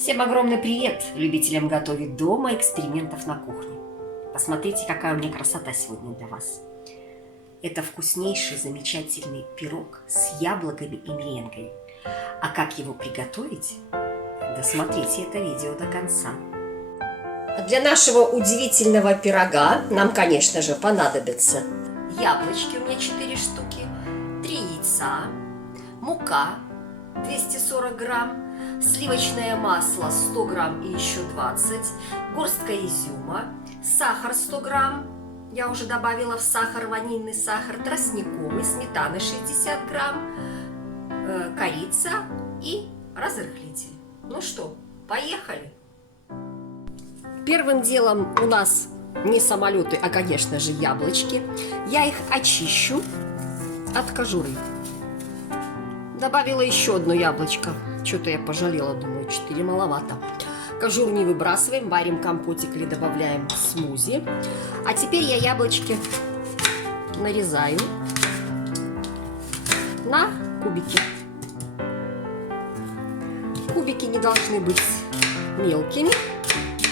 Всем огромный привет любителям готовить дома, экспериментов на кухне. Посмотрите, какая у меня красота сегодня для вас. Это вкуснейший, замечательный пирог с яблоками и меренгой. А как его приготовить? Досмотрите это видео до конца. Для нашего удивительного пирога нам, конечно же, понадобятся яблочки, у меня 4 штуки, 3 яйца, мука 240 грамм, сливочное масло 100 грамм и еще 20, горстка изюма, сахар 100 грамм, я уже добавила в сахар ванильный сахар, тростниковый, сметана 60 грамм, корица и разрыхлитель. Ну что, поехали! Первым делом у нас не самолеты, а, конечно же, яблочки. Я их очищу от кожуры. Добавила еще одно яблочко. Что-то я пожалела, думаю, 4 маловато. Кожуру не выбрасываем, варим компотик или добавляем в смузи. А теперь я яблочки нарезаю на кубики. Кубики не должны быть мелкими,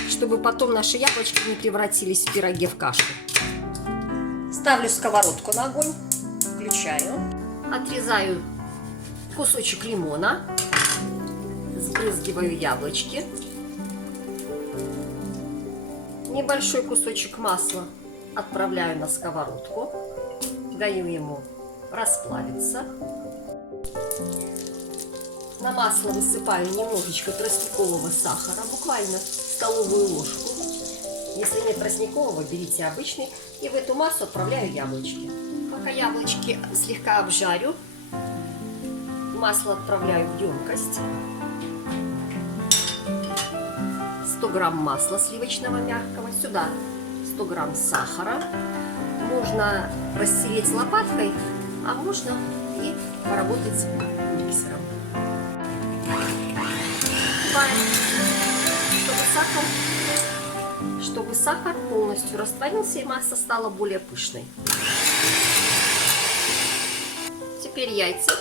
чтобы потом наши яблочки не превратились в пироге в кашу. Ставлю сковородку на огонь, включаю, отрезаю кусочек лимона, сбрызгиваю яблочки, небольшой кусочек масла отправляю на сковородку, даю ему расплавиться. На масло высыпаю немножечко тростникового сахара, буквально столовую ложку. Если нет тростникового, берите обычный. И в эту массу отправляю яблочки. Пока яблочки слегка обжарю, масло отправляю в емкость. 100 грамм масла сливочного мягкого. Сюда 100 грамм сахара. Можно растереть лопаткой, а можно и поработать миксером. Чтобы сахар полностью растворился и масса стала более пышной. Теперь яйца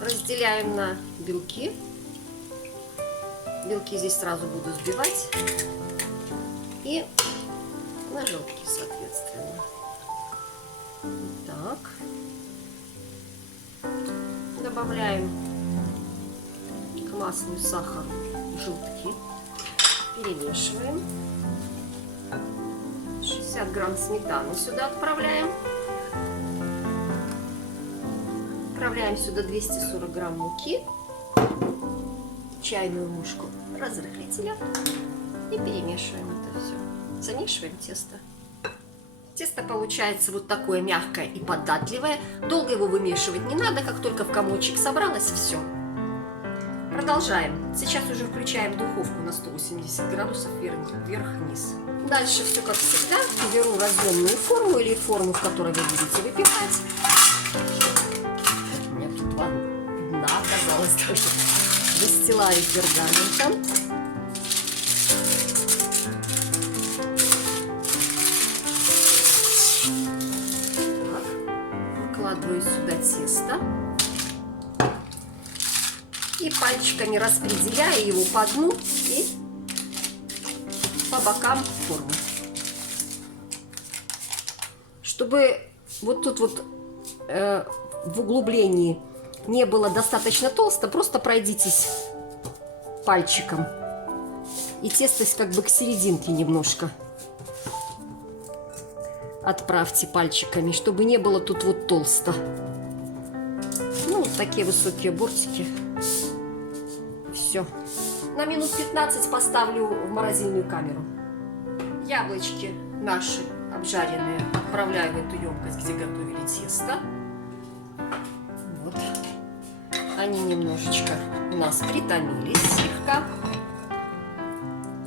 разделяем на белки. Белки здесь сразу буду взбивать. И на желтки, соответственно. Так. Добавляем к маслу и сахару желтки. Перемешиваем. 60 грамм сметаны сюда отправляем. Отправляем сюда 240 грамм муки, чайную ложку разрыхлителя и перемешиваем это все. Замешиваем тесто. Тесто получается вот такое мягкое и податливое. Долго его вымешивать не надо, как только в комочек собралось, все. Продолжаем. Сейчас уже включаем духовку на 180 градусов вверх-вниз. Дальше все как всегда. Беру разъемную форму или форму, в которой вы будете выпекать. У меня тут дна оказалось тоже. Застилаю пергаментом. Выкладываю сюда тесто. И пальчиками распределяю его по дну и по бокам формы. Чтобы вот тут вот в углублении не было достаточно толсто, просто пройдитесь пальчиком. И тесто как бы к серединке немножко отправьте пальчиками, чтобы не было тут вот толсто. Ну, вот такие высокие бортики. Все. На минут 15 поставлю в морозильную камеру. Яблочки наши обжаренные отправляю в эту емкость, где готовили тесто. Вот. Они немножечко у нас притомились слегка.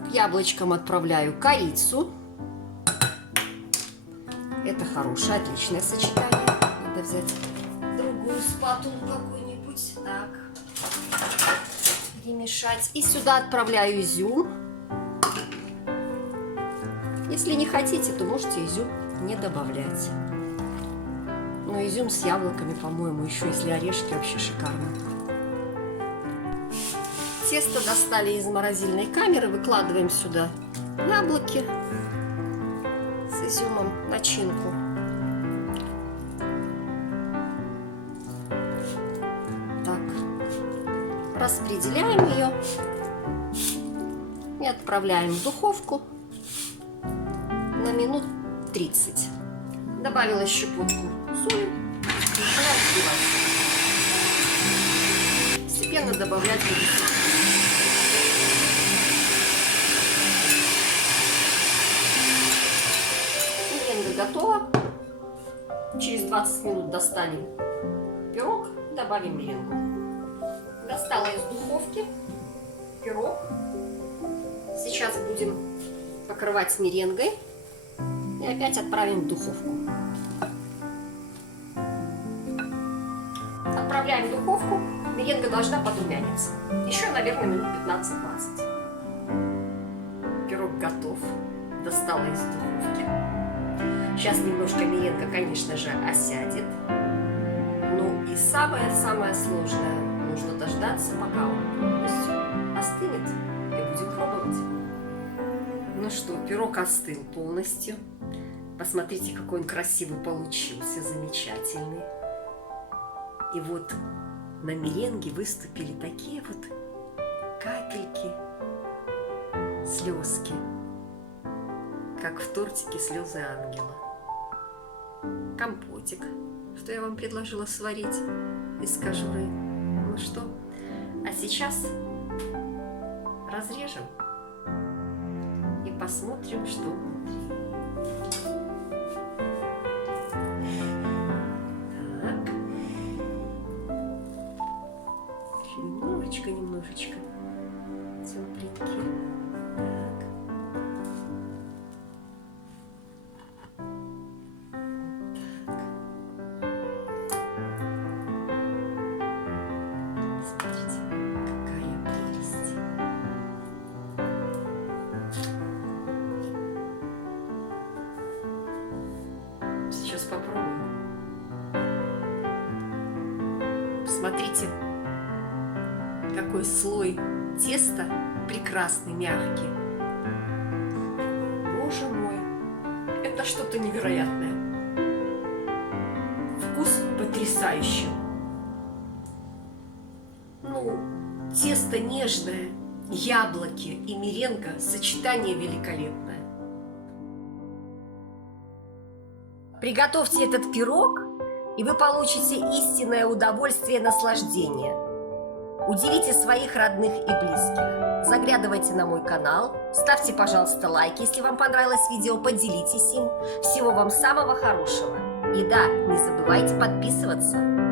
К яблочкам отправляю корицу. Это хорошее, отличное сочетание. Надо взять другую спатулу какую-нибудь. Так. Перемешать. И сюда отправляю изюм. Если не хотите, то можете изюм не добавлять. Но изюм с яблоками, по-моему, еще если орешки, вообще шикарно. Тесто достали из морозильной камеры, выкладываем сюда яблоки с изюмом, начинку. Так, распределяем ее и отправляем в духовку на минут 30. Добавила щепотку соли, начинаем взбивать. Постепенно добавлять яйцо. Меренга готова. Через 20 минут достанем пирог, добавим меренгу. Достала из духовки пирог. Сейчас будем покрывать меренгой и опять отправим в духовку. Отправляем в духовку. Меренга должна подрумяниться. Еще, наверное, минут 15-20. Пирог готов. Достала из духовки. Сейчас немножко меренга, конечно же, осядет. Ну и самое-самое сложное. Нужно дождаться, пока он полностью остынет. И будем пробовать. Ну что, пирог остыл полностью. Посмотрите, какой он красивый получился. Замечательный. И вот на меренге выступили такие вот капельки, слезки, как в тортике слезы ангела. Компотик, что я вам предложила сварить из кожуры. Ну что, а сейчас разрежем и посмотрим, что внутри. Немножечко тепленькие. Так. Смотрите, какая прелесть. Сейчас попробуем. Посмотрите, какой слой теста прекрасный, мягкий. Боже мой, это что-то невероятное. Вкус потрясающий. Ну, тесто нежное, яблоки и меренга, сочетание великолепное. Приготовьте этот пирог, и вы получите истинное удовольствие и наслаждение. Удивите своих родных и близких. Заглядывайте на мой канал, ставьте, пожалуйста, лайк, если вам понравилось видео, поделитесь им. Всего вам самого хорошего. И да, не забывайте подписываться.